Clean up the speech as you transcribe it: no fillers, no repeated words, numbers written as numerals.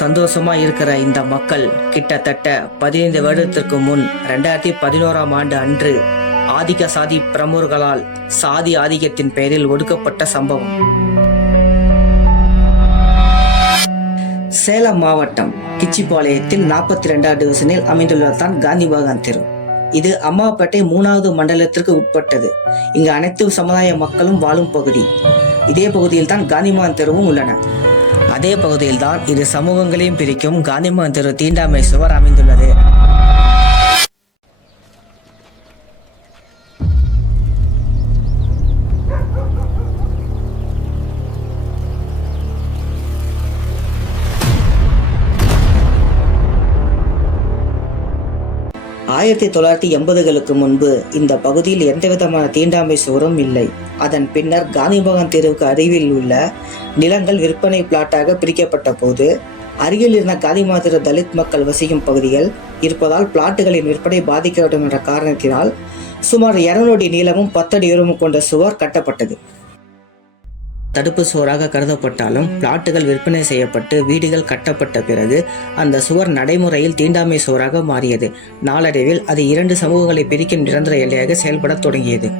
சந்தோஷமா இருக்கிற இந்த மக்கள் கிட்டத்தட்ட 15 வருடத்திற்கு முன் 2011ஆம் ஆண்டு அன்று ஆதிக்க சாதி பிரமுகர்களால் சாதி ஆதிக்கத்தின் பெயரில் ஒடுக்கப்பட்ட சம்பவம். சேலம் மாவட்டம் கிச்சிபாளையத்தில் 42வது டிவிஷனில் அமைந்துள்ளதுதான் காந்தி பகவான் தெரு. இது அம்மாப்பேட்டை 3வது மண்டலத்திற்கு உட்பட்டது. இங்கு அனைத்து சமுதாய மக்களும் வாழும் பகுதி. இதே பகுதியில் தான் காந்திமகன் தெருவும் உள்ளன. அதே பகுதியில் தான் இரு சமூகங்களையும் பிரிக்கும் காந்திமகன் தெரு தீண்டாமை சுவர் அமைந்துள்ளது. ஆயிரத்தி 1980களுக்கு முன்பு இந்த பகுதியில் எந்தவிதமான தீண்டாமை சுவரும் இல்லை. அதன் பின்னர் காந்திமகன் தெருவுக்கு அருகில் உள்ள நிலங்கள் விற்பனை பிளாட்டாக பிரிக்கப்பட்ட போது அருகில் இருந்த காந்திமகன் தெரு தலித் மக்கள் வசிக்கும் பகுதிகள் இருப்பதால் பிளாட்டுகளின் விற்பனை பாதிக்கப்படும் என்ற காரணத்தினால் சுமார் 200 அடி நீளமும் 10 அடி உயரமும் கொண்ட சுவர் கட்டப்பட்டது. தடுப்பு சுவராக கருதப்பட்டாலும் பிளாட்டுகள் விற்பனை செய்யப்பட்டு வீடுகள் கட்டப்பட்ட பிறகு அந்த சுவர் நடைமுறையில் தீண்டாமை சுவராக மாறியது. நாளடைவில் அது 2 சமூகங்களை பிரிக்கும் நிரந்தர எல்லையாக செயல்பட தொடங்கியது.